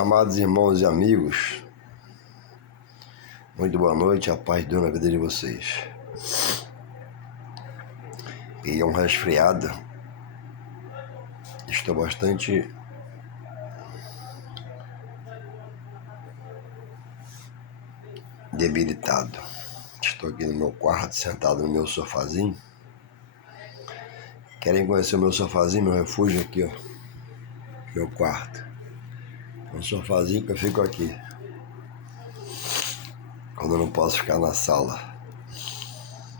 Amados irmãos e amigos, muito boa noite, a paz de Deus na vida de vocês. E um resfriado, estou bastante debilitado. Estou aqui no meu quarto, sentado no meu sofazinho. Querem conhecer o meu sofazinho, meu refúgio aqui, ó, meu quarto. Um sofazinho que eu fico aqui, quando eu não posso ficar na sala.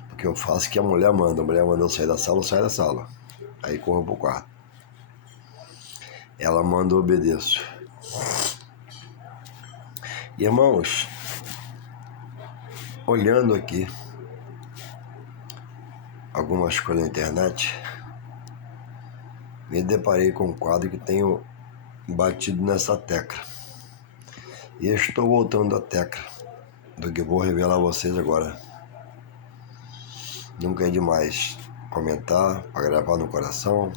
Porque eu faço o que a mulher manda eu sair da sala, eu saio da sala. Aí corro pro quarto. Ela manda, eu obedeço. Irmãos, olhando aqui algumas coisas na internet, me deparei com um quadro que tenho batido nessa tecla. E estou voltando à tecla do que vou revelar a vocês agora. Nunca é demais comentar, para gravar no coração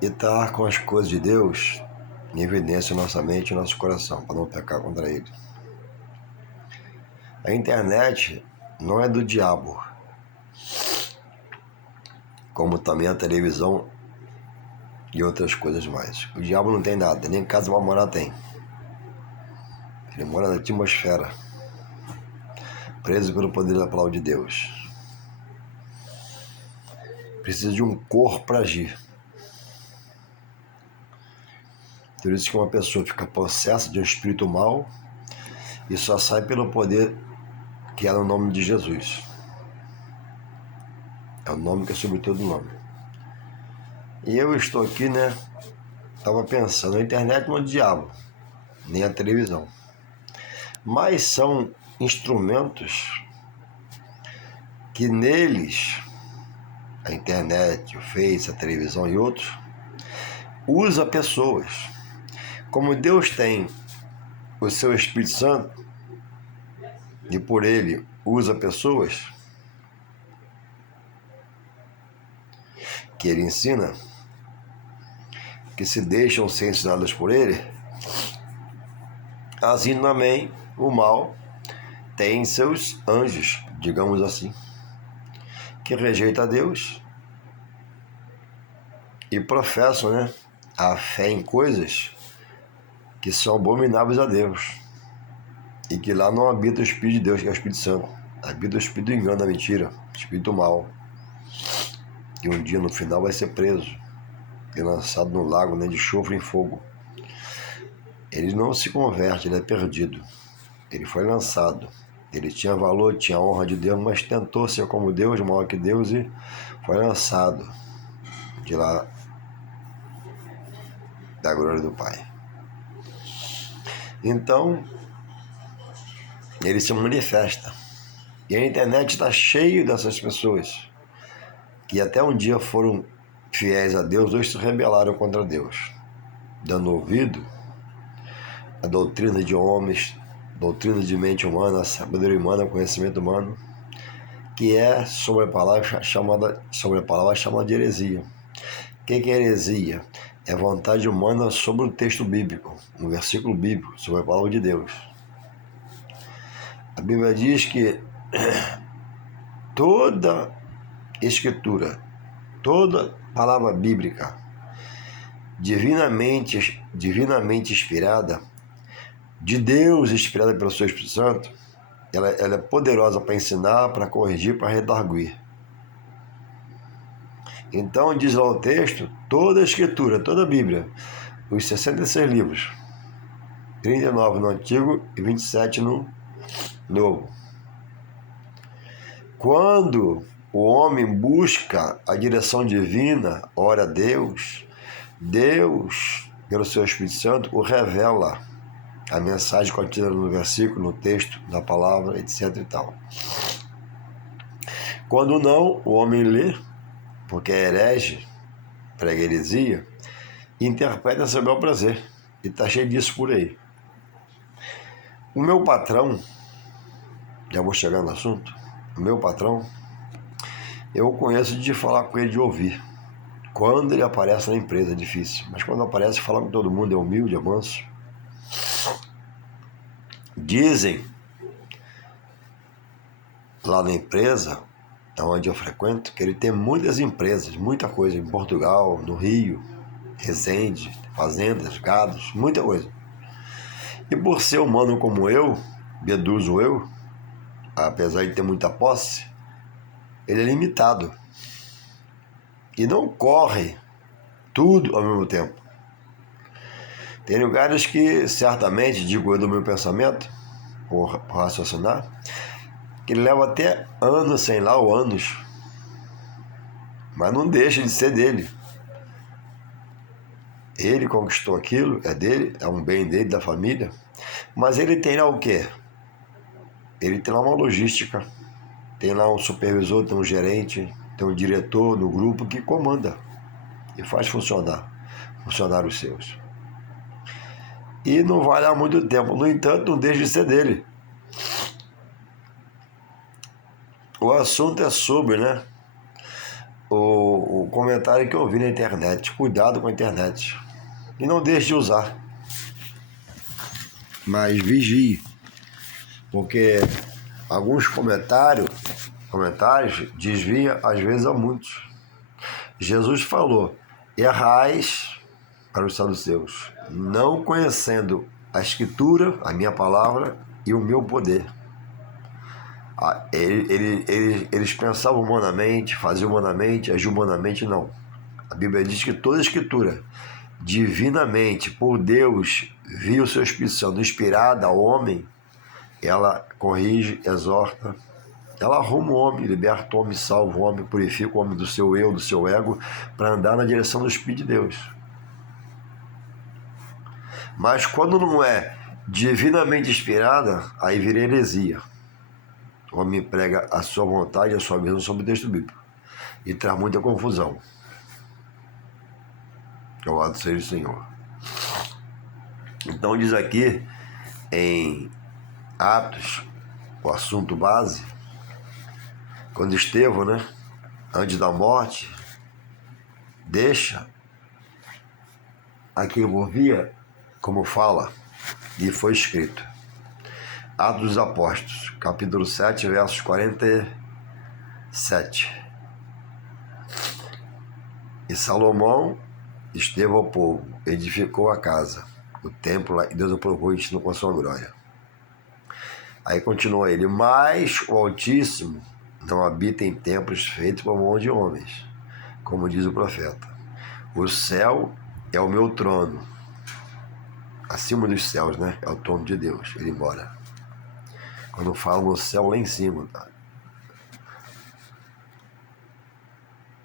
e estar com as coisas de Deus em evidência em nossa mente e nosso coração, para não pecar contra Ele. A internet não é do diabo, como também a televisão e outras coisas mais. O diabo não tem nada, nem casa mal morar tem. Ele mora na atmosfera, preso pelo poder da palavra de Deus. Precisa de um corpo para agir. Por isso que uma pessoa fica possessa de um espírito mau e só sai pelo poder que é no nome de Jesus. É o nome que é sobre todo nome. E eu estou aqui, estava pensando, a internet não é do diabo, nem a televisão. Mas são instrumentos que neles, a internet, o Face, a televisão e outros, usa pessoas. Como Deus tem o seu Espírito Santo e por ele usa pessoas que ele ensina, que se deixam ser ensinadas por ele, assim também o mal tem seus anjos, digamos assim, que rejeitam a Deus e professam a fé em coisas que são abomináveis a Deus e que lá não habita o Espírito de Deus, que é o Espírito Santo. Habita o Espírito do engano, da mentira, o Espírito do mal, que um dia no final vai ser preso e lançado no lago de enxofre e fogo. Ele não se converte, ele é perdido. Ele foi lançado. Ele tinha valor, tinha honra de Deus, mas tentou ser como Deus, maior que Deus, e foi lançado de lá da glória do Pai. Então, ele se manifesta. E a internet está cheio dessas pessoas que até um dia foram fiéis a Deus, hoje se rebelaram contra Deus, dando ouvido à doutrina de homens, doutrina de mente humana, sabedoria humana, conhecimento humano, que é sobre a palavra chamada de heresia. O que é heresia? É vontade humana sobre o texto bíblico, um versículo bíblico, sobre a palavra de Deus. A Bíblia diz que toda escritura, toda palavra bíblica divinamente inspirada, de Deus inspirada pelo seu Espírito Santo, ela é poderosa para ensinar, para corrigir, para redarguir. Então diz lá o texto, toda a escritura, toda a Bíblia, os 66 livros, 39 no Antigo e 27 no Novo. Quando o homem busca a direção divina, ora a Deus, Deus, pelo seu Espírito Santo, o revela a mensagem contida no versículo, no texto, na palavra, etc. e tal. Quando não, o homem lê, porque é herege, prega heresia, interpreta a seu bel prazer. E está cheio disso por aí. O meu patrão, já vou chegar no assunto, o meu patrão, eu conheço de falar com ele, de ouvir. Quando ele aparece na empresa é difícil, mas quando aparece fala com todo mundo, é humilde, é manso. Dizem lá na empresa, onde eu frequento, que ele tem muitas empresas, muita coisa em Portugal, no Rio, Resende, fazendas, gados, muita coisa. E por ser humano como eu, deduzo eu, apesar de ter muita posse, ele é limitado. E não corre tudo ao mesmo tempo. Tem lugares que, certamente, digo eu do meu pensamento, por raciocinar, que ele leva até anos, sei lá, ou anos. Mas não deixa de ser dele. Ele conquistou aquilo, é dele, é um bem dele, da família. Mas ele tem lá o quê? Ele tem lá uma logística, tem lá um supervisor, tem um gerente, tem um diretor no grupo que comanda e faz funcionar os seus. E não vai lá muito tempo. No entanto, não deixa de ser dele. O assunto é sobre, né? O comentário que eu vi na internet. Cuidado com a internet. E não deixe de usar. Mas vigie. Porque alguns comentários desviam às vezes a muitos. Jesus falou: errais para os saduceus, não conhecendo a Escritura, a minha palavra e o meu poder. Eles pensavam humanamente, faziam humanamente, agiam humanamente, não. A Bíblia diz que toda a Escritura, divinamente, por Deus, viu o seu Espírito Santo inspirada ao homem, ela corrige, exorta, ela arruma o homem, liberta o homem, salva o homem, purifica o homem do seu eu, do seu ego, para andar na direção do Espírito de Deus. Mas quando não é divinamente inspirada, aí vira heresia. O homem prega a sua vontade, a sua visão sobre o texto bíblico. E traz muita confusão. Louvado seja o Senhor. Então diz aqui em Atos, o assunto base, quando Estevão, né, antes da morte, deixa aqui envolvia, como fala, e foi escrito. Atos dos Apóstolos, capítulo 7, versos 47. E Salomão, Estevão ao povo, edificou a casa, o templo, e Deus aprovou e ensinou com a sua glória. Aí continua ele: mas o Altíssimo não habita em templos feitos por mão de homens, como diz o profeta. O céu é o meu trono, acima dos céus, né? É o trono de Deus, ele mora. Quando falo no céu, lá em cima, tá?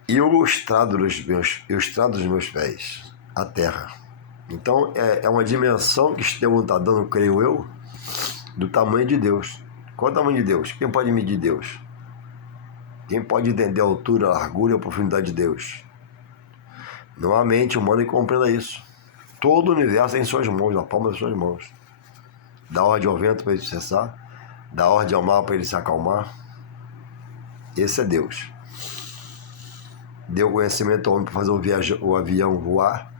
E o estrado dos meus pés, a terra. Então é uma dimensão que Estevão está dando, creio eu, do tamanho de Deus. Qual é o tamanho de Deus? Quem pode medir Deus? Quem pode entender a altura, a largura e a profundidade de Deus? Não há mente humana que compreenda isso. Todo o universo é em suas mãos, na palma das suas mãos. Dá ordem ao vento para ele cessar, dá ordem ao mar para ele se acalmar. Esse é Deus. Deu conhecimento ao homem para fazer o avião voar.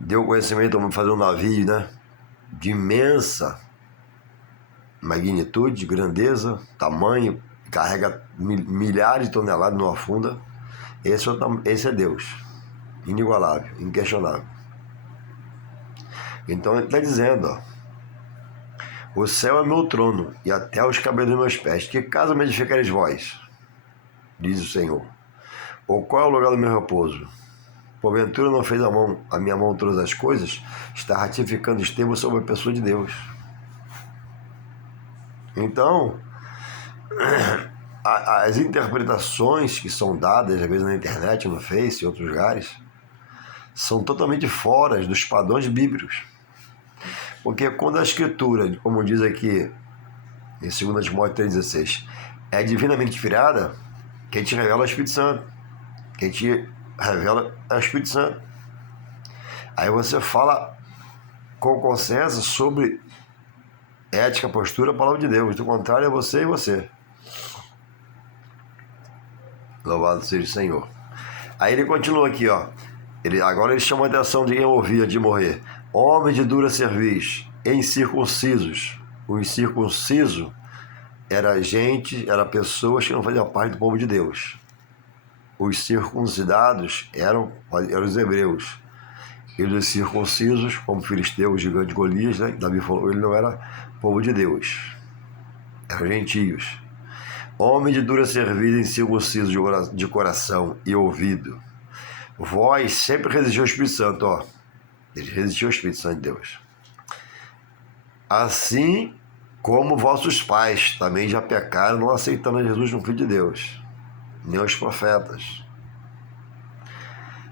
Deu conhecimento ao homem para fazer um navio, né, de imensa magnitude, grandeza, tamanho, carrega milhares de toneladas, não afunda. Esse é Deus, inigualável, inquestionável. Então ele está dizendo, ó: o céu é meu trono e até os cabelos dos meus pés. Que casa me edificareis vós? Diz o Senhor. Ou qual é o lugar do meu repouso? Porventura não fez a minha mão todas as coisas? Está ratificando Estevão sobre a pessoa de Deus. Então, as interpretações que são dadas, às vezes na internet, no Face e outros lugares, são totalmente fora dos padrões bíblicos. Porque quando a Escritura, como diz aqui em 2 Timóteo 3,16, é divinamente inspirada, quem te revela é o Espírito Santo. Quem te revela é o Espírito Santo. Aí você fala com consenso sobre ética, postura, palavra de Deus. Do contrário, é você e você. Louvado seja o Senhor. Aí ele continua aqui, ó. Agora ele chama a atenção de quem ouvia de morrer. Homens de dura cerviz, incircuncisos. O incircunciso era pessoas que não faziam parte do povo de Deus. Os circuncidados eram os hebreus. E os circuncisos, como Filisteu, o gigante Golias, né? Davi falou, ele não era povo de Deus. Eram gentios. Homem de dura cerviz, incircunciso de coração e ouvido. Vós sempre resistiu ao Espírito Santo, ó. Ele resistiu ao Espírito Santo de Deus. Assim como vossos pais também já pecaram, não aceitando a Jesus no Filho de Deus, nem os profetas.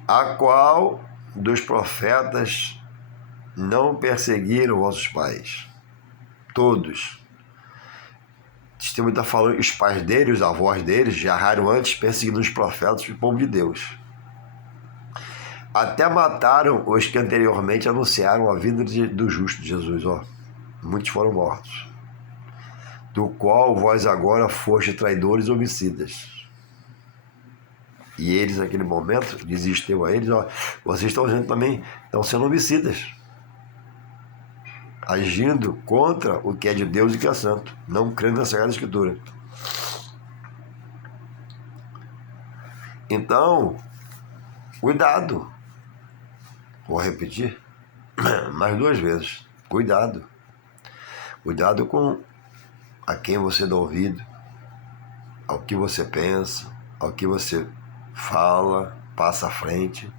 A qual dos profetas não perseguiram vossos pais? Todos. O testemunho está falando que os pais deles, os avós deles, já erraram antes perseguindo os profetas e o povo de Deus. Até mataram os que anteriormente anunciaram a vinda do justo de Jesus, ó. Muitos foram mortos. Do qual vós agora foste traidores e homicidas. E eles, naquele momento, desistiu a eles, ó, vocês estão sendo homicidas. Agindo contra o que é de Deus e que é santo, não crendo na Sagrada Escritura. Então, cuidado. Vou repetir mais 2 vezes. Cuidado. Cuidado com a quem você dá ouvido, ao que você pensa, ao que você fala, passa à frente.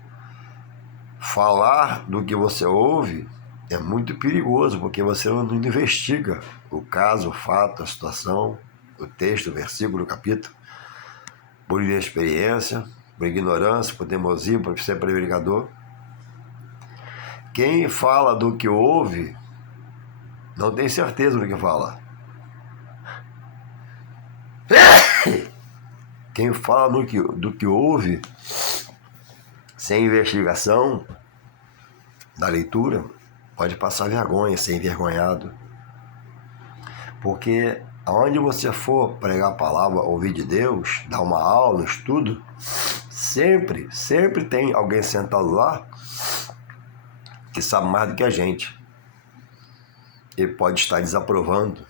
Falar do que você ouve é muito perigoso, porque você não investiga o caso, o fato, a situação, o texto, o versículo, o capítulo, por inexperiência, por ignorância, por teimosia, por ser prevaricador. Quem fala do que ouve não tem certeza do que fala. Quem fala do que ouve, sem investigação da leitura, pode passar vergonha, ser envergonhado. Porque aonde você for pregar a palavra, ouvir de Deus, dar uma aula, um estudo, sempre tem alguém sentado lá que sabe mais do que a gente. Ele pode estar desaprovando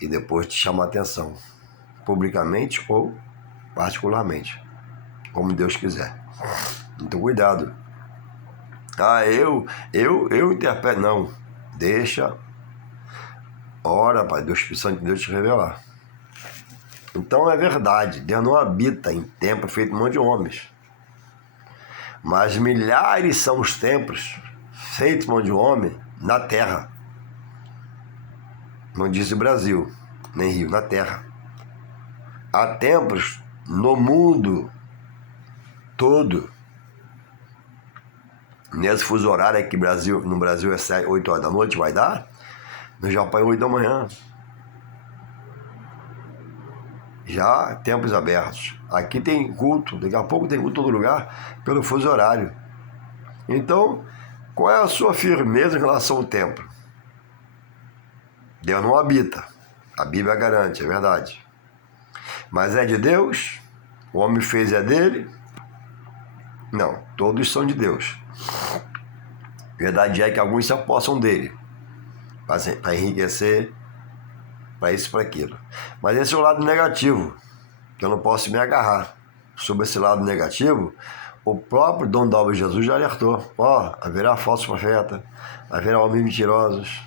e depois te chamar a atenção, publicamente ou particularmente, como Deus quiser. Então cuidado. Eu interpreto. Não, deixa, ora, Pai, Deus Espírito Santo de Deus te revelar. Então é verdade, Deus não habita em templo feito por um monte de homens. Mas milhares são os templos feitos por um monte de homem na terra. Não disse Brasil, nem Rio, na terra. Há templos no mundo todo. Nesse fuso horário aqui no Brasil é 8 horas da noite, vai dar? No Japão é 8 da manhã. Já templos abertos. Aqui tem culto, daqui a pouco tem culto em todo lugar, pelo fuso horário. Então, qual é a sua firmeza em relação ao templo? Deus não habita. A Bíblia garante, é verdade. Mas é de Deus? O homem fez é dele? Não, todos são de Deus. Verdade é que alguns se apossam dele para enriquecer, para isso e para aquilo. Mas esse é o lado negativo, que eu não posso me agarrar. Sobre esse lado negativo, o próprio dono da obra de Jesus já alertou. Haverá falsos profetas, haverá homens mentirosos,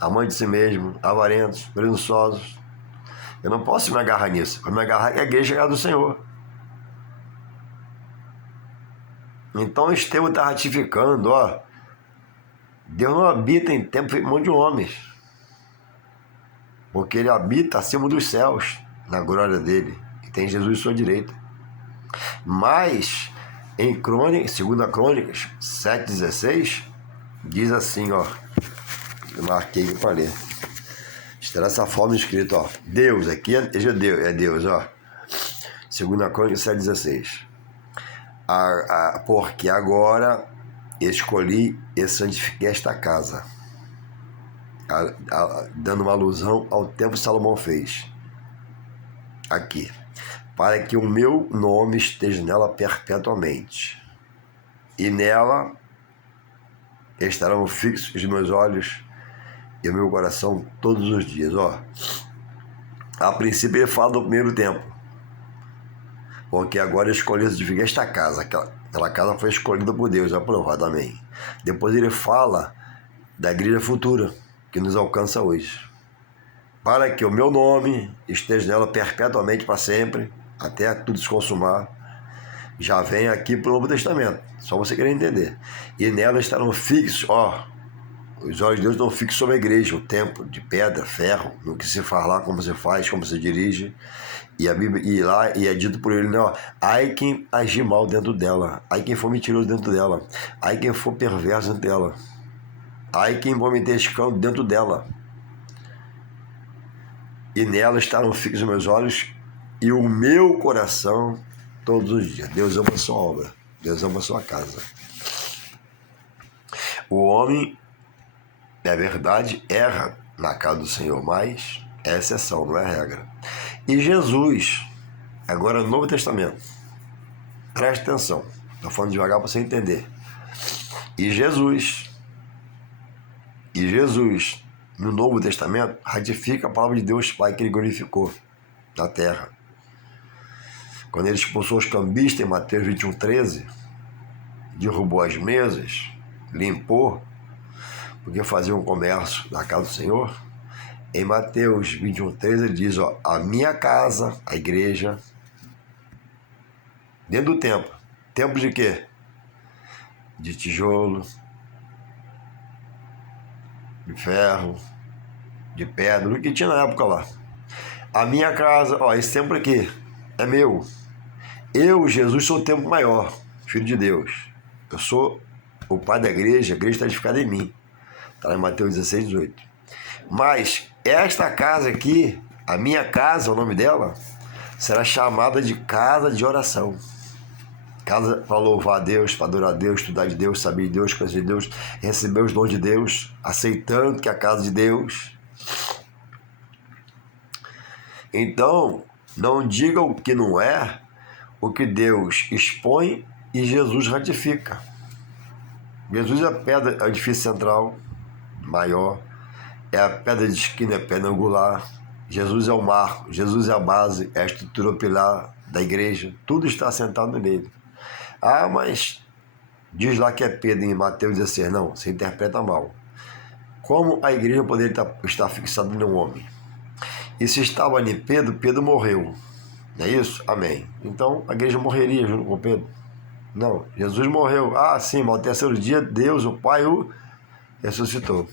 amantes de si mesmo, avarentos, presunçosos. Eu não posso me agarrar nisso. Para me agarrar é a igreja do Senhor. Então o Estevão está ratificando, Deus não habita em templo feito um monte de homens. Porque ele habita acima dos céus, na glória dele. E tem Jesus à sua direita. Mas, em Crônicas, 2 Crônicas 7,16, diz assim, eu marquei aqui para ler. Está dessa forma escrito, Deus, aqui é Deus, 2 Crônicas 7,16. Porque agora escolhi e santifiquei esta casa, dando uma alusão ao tempo que Salomão fez aqui, para que o meu nome esteja nela perpetuamente. E nela estarão fixos os meus olhos e o meu coração todos os dias. A princípio ele fala do primeiro tempo, porque agora escolheu edificar esta casa. Aquela casa foi escolhida por Deus, aprovada, amém. Depois ele fala da igreja futura, que nos alcança hoje. Para que o meu nome esteja nela perpetuamente para sempre, até tudo se consumar. Já vem aqui para o Novo Testamento, só você querer entender. E nela estarão fixos, os olhos de Deus estão fixos sobre a igreja, o templo de pedra, ferro, no que se faz lá, como se faz, como se dirige. E a Bíblia, e é dito por ele, né? Ai quem agir mal dentro dela, ai quem for mentiroso dentro dela, ai quem for perverso dentro dela, ai quem for meter escândalo dentro dela. E nela estarão fixos meus olhos e o meu coração todos os dias. Deus ama a sua obra, Deus ama a sua casa. O homem, é verdade, erra na casa do Senhor, mas é exceção, não é regra. E Jesus, agora no Novo Testamento, preste atenção, estou falando devagar para você entender. E Jesus, no Novo Testamento, ratifica a palavra de Deus Pai que ele glorificou na terra. Quando ele expulsou os cambistas em Mateus 21:13, derrubou as mesas, limpou, porque fazia um comércio na casa do Senhor. Em Mateus 21:13 ele diz, a minha casa, a igreja, dentro do templo. Templo de quê? De tijolo, de ferro, de pedra, o que tinha na época lá. A minha casa, esse templo aqui é meu. Eu, Jesus, sou o templo maior, filho de Deus. Eu sou o pai da igreja, a igreja está edificada em mim. Está em Mateus 16:18. Mas esta casa aqui, a minha casa, o nome dela, será chamada de casa de oração. Casa para louvar a Deus, para adorar a Deus, estudar de Deus, saber de Deus, conhecer de Deus, receber os dons de Deus, aceitando que é a casa de Deus. Então, não diga o que não é, o que Deus expõe e Jesus ratifica. Jesus é a pedra, é o edifício central, maior, é a pedra de esquina, é a pedra angular. Jesus é o marco, Jesus é a base, é a estrutura pilar da igreja, tudo está assentado nele. Mas diz lá que é Pedro em Mateus 16, não, você interpreta mal. Como a igreja poderia estar fixada em um homem? E se estava ali Pedro, Pedro morreu. Não é isso? Amém. Então a igreja morreria junto com Pedro? Não, Jesus morreu. Sim, mas ao terceiro dia Deus, o Pai, o ressuscitou.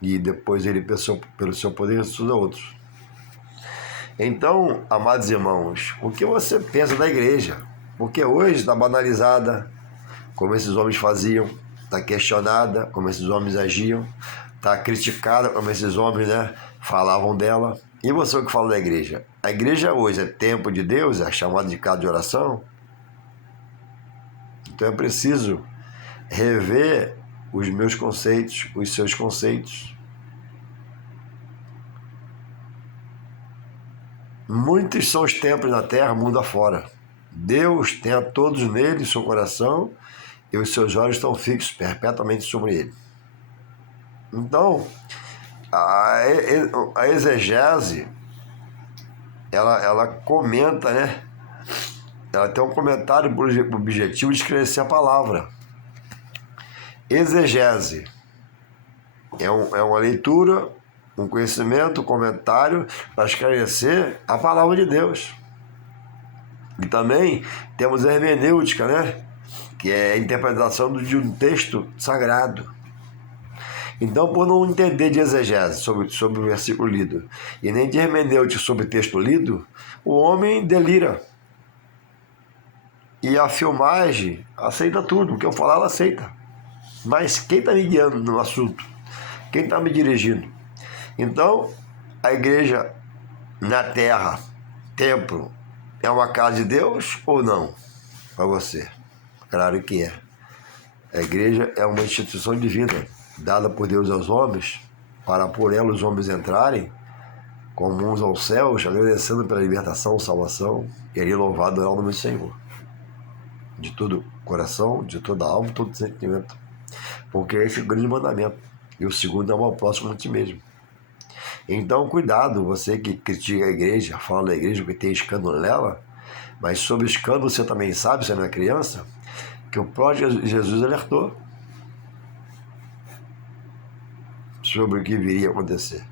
E depois ele, pelo seu poder, ressuscita outros. Então, amados irmãos, o que você pensa da igreja? Porque hoje está banalizada, como esses homens faziam, está questionada, como esses homens agiam, está criticada, como esses homens falavam dela. E você o que fala da igreja? A igreja hoje é templo de Deus, é chamada de casa de oração. Então é preciso rever os meus conceitos, os seus conceitos. Muitos são os templos na terra, mundo afora. Deus tem a todos nele seu coração e os seus olhos estão fixos perpetuamente sobre ele. Então, a exegese, ela comenta, ela tem um comentário por objetivo de esclarecer a palavra. Exegese é uma leitura, um conhecimento, um comentário para esclarecer a palavra de Deus. E também temos a hermenêutica, que é a interpretação de um texto sagrado. Então, por não entender de exegese sobre o versículo lido e nem de hermenêutica sobre o texto lido, o homem delira. E a filmagem aceita tudo, o que eu falar ela aceita. Mas quem está me guiando no assunto? Quem está me dirigindo? Então, a igreja na terra, templo, é uma casa de Deus ou não? Para você? Claro que é. A igreja é uma instituição divina, dada por Deus aos homens, para por ela os homens entrarem com mãos aos céus, agradecendo pela libertação, salvação, e ali louvado é o nome do Senhor. De todo coração, de toda alma, de todo sentimento. Porque esse é o grande mandamento. E o segundo é amar o próximo a ti mesmo. Então, cuidado, você que critica a igreja, fala da igreja que tem escândalo nela, mas sobre escândalo você também sabe, você não é criança, que o próprio Jesus alertou sobre o que viria a acontecer.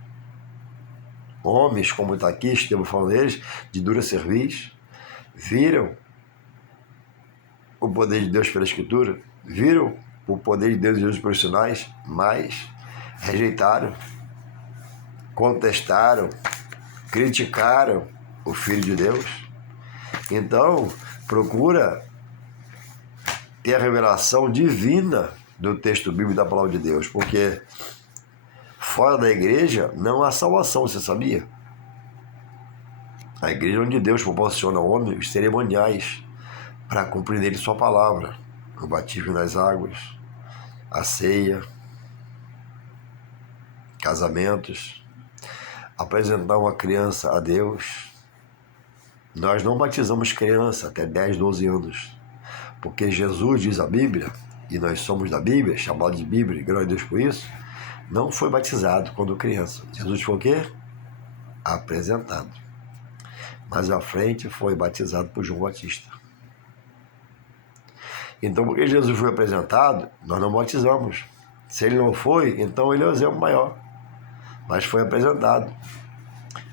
Homens, como está aqui, estamos falando deles, de dura cerviz, viram o poder de Deus pela Escritura, viram o poder de Deus em Jesus pelos sinais, mas rejeitaram, contestaram, criticaram o Filho de Deus. Então, procura ter a revelação divina do texto bíblico da palavra de Deus, porque fora da igreja não há salvação, você sabia? A igreja é onde Deus proporciona ao homem os cerimoniais para cumprir nele sua palavra, o batismo nas águas, a ceia, casamentos, apresentar uma criança a Deus. Nós não batizamos criança até 10, 12 anos, porque Jesus diz a Bíblia, e nós somos da Bíblia, chamado de Bíblia, e glória a Deus por isso, não foi batizado quando criança. Jesus foi o quê? Apresentado. Mais à frente foi batizado por João Batista. Então, porque Jesus foi apresentado, nós não batizamos. Se ele não foi, então ele é o exemplo maior. Mas foi apresentado.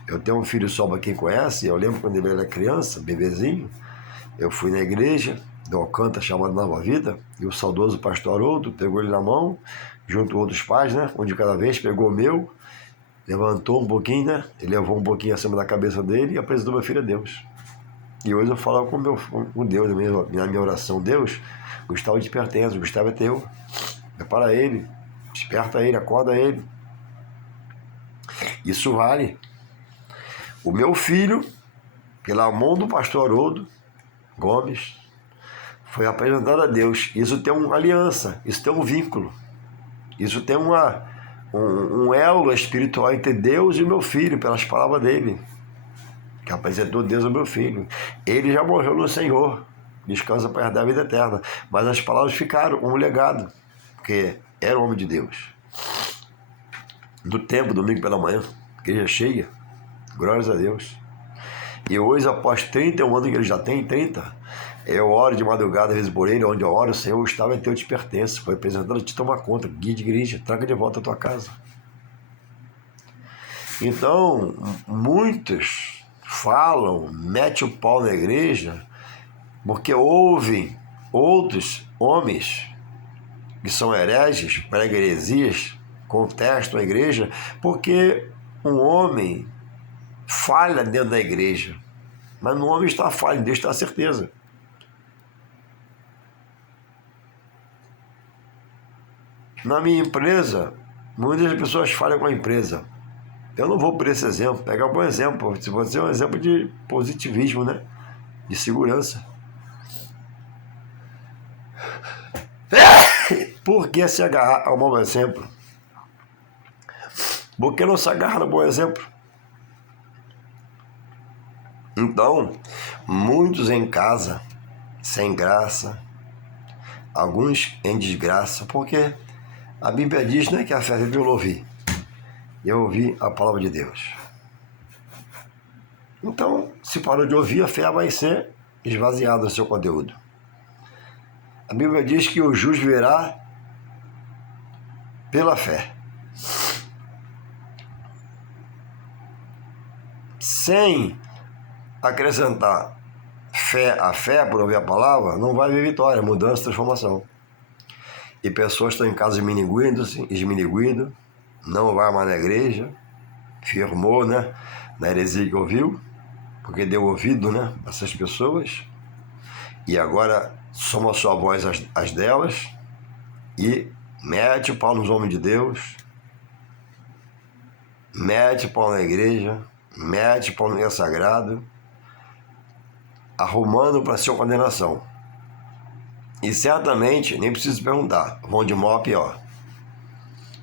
Eu tenho um filho só para quem conhece, eu lembro quando ele era criança, bebezinho, eu fui na igreja, de uma canta chamada Nova Vida, e o saudoso pastor Haroldo pegou ele na mão, junto com outros pais, né? Um de cada vez, pegou o meu, levantou um pouquinho, né? Ele levou um pouquinho acima da cabeça dele e apresentou meu filho a Deus. E hoje eu falo com Deus, na minha oração, Deus, Gustavo te pertence, Gustavo é teu. Prepara ele, desperta ele, acorda ele. Isso vale. O meu filho, pela mão do pastor Haroldo Gomes, foi apresentado a Deus. Isso tem uma aliança, isso tem um vínculo. Isso tem um elo espiritual entre Deus e o meu filho, pelas palavras dele, que apresentou Deus ao meu filho. Ele já morreu no Senhor, descansa para herdar a vida eterna. Mas as palavras ficaram um legado, porque era o homem de Deus. No tempo, domingo pela manhã, igreja cheia, glórias a Deus. E hoje, após 31 anos que ele já tem, 30, eu oro de madrugada, às vezes por ele, onde eu oro, o Senhor, Gustavo é teu, te pertence. Foi apresentado a te tomar conta, guia de igreja, traga de volta a tua casa. Então, muitos falam, mete o pau na igreja, porque ouvem outros homens que são hereges, pré-heresias, contestam a igreja, porque um homem falha dentro da igreja, mas no homem está falha, em Deus está a certeza. Na minha empresa, muitas pessoas falham com a empresa. Eu não vou por esse exemplo, pegar um bom exemplo, se você é um exemplo de positivismo, né? De segurança. Por que se agarrar ao bom exemplo? Por que não se agarra no bom exemplo? Então, muitos em casa, sem graça, alguns em desgraça, porque a Bíblia diz, né, que a fé veio ouvir. Eu ouvi a palavra de Deus. Então, se parou de ouvir, a fé vai ser esvaziada do seu conteúdo. A Bíblia diz que o justo verá pela fé. Sem acrescentar fé a fé, por ouvir a palavra, não vai haver vitória, mudança, transformação. E pessoas estão em casa esminiguindo, não vai mais na igreja, firmou, né, na heresia que ouviu, porque deu ouvido, né, a essas pessoas, e agora soma a sua voz às delas, e mete o pau nos homens de Deus, mete o pau na igreja, mete o pau no lugar sagrado, arrumando para sua condenação. E certamente, nem preciso perguntar, vão de mal a pior.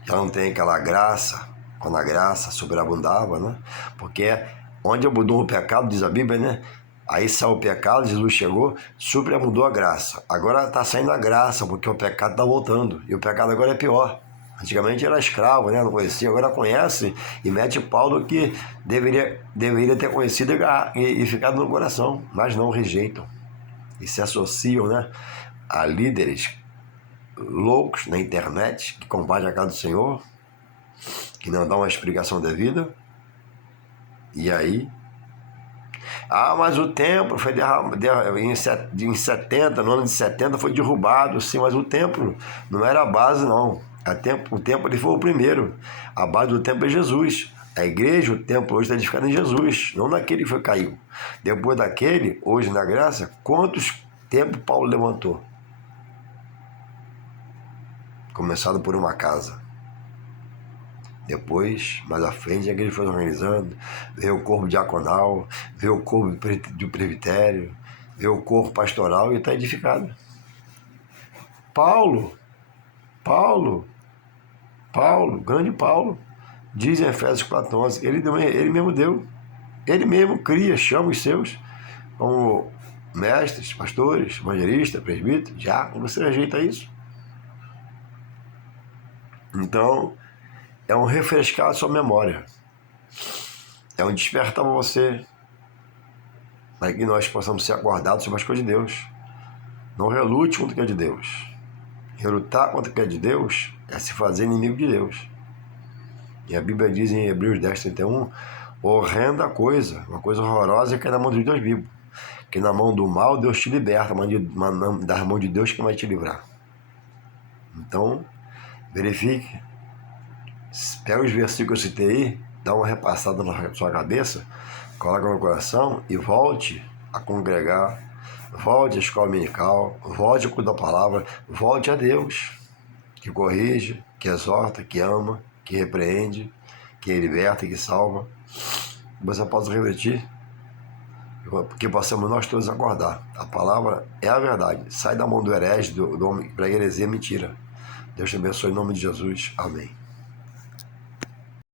Já não tem aquela graça, quando a graça superabundava, né? Porque onde abundou o pecado, diz a Bíblia, né? Aí saiu o pecado, Jesus chegou, superabundou a graça. Agora está saindo a graça, porque o pecado está voltando. E o pecado agora é pior. Antigamente era escravo, né? Não conhecia, agora conhece e mete pau do que deveria ter conhecido e ficado no coração, mas não rejeitam. E se associam, né, a líderes loucos na internet que combatem a casa do Senhor, que não dão uma explicação devida. E aí, mas o templo foi em 70, no ano de 70 foi derrubado, sim, mas o templo não era a base, não. O templo ele foi o primeiro. A base do templo é Jesus. A igreja, o templo hoje está edificado em Jesus, não naquele que caiu. Depois daquele, hoje na graça, quantos templos Paulo levantou? Começado por uma casa. Depois, mais à frente, a igreja foi organizando, veio o corpo diaconal, veio o corpo do presbitério, veio o corpo pastoral e está edificado. Grande Paulo, diz em Efésios 4:11, ele mesmo deu, ele mesmo cria, chama os seus como mestres, pastores, evangelistas, presbíteros, já, você rejeita isso? Então, é um refrescar a sua memória, é um despertar para você, para que nós possamos ser acordados sobre as coisas de Deus. Não relute contra o que é de Deus. Relutar contra o que é de Deus é se fazer inimigo de Deus. E a Bíblia diz em Hebreus 10:31, horrenda coisa, uma coisa horrorosa é que é na mão dos Deus vivos. Que na mão do mal Deus te liberta, mas das mãos de Deus que vai te livrar. Então, verifique, pega os versículos que eu citei aí, dá uma repassada na sua cabeça, coloca no coração e volte a congregar, volte à escola dominical, volte a cuidar da palavra, volte a Deus, que corrige, que exorta, que ama, que repreende, que liberta, que salva. Você possa refletir, porque possamos nós todos acordar. A palavra é a verdade. Sai da mão do herege, do homem, para heresia, mentira. Deus te abençoe em nome de Jesus. Amém.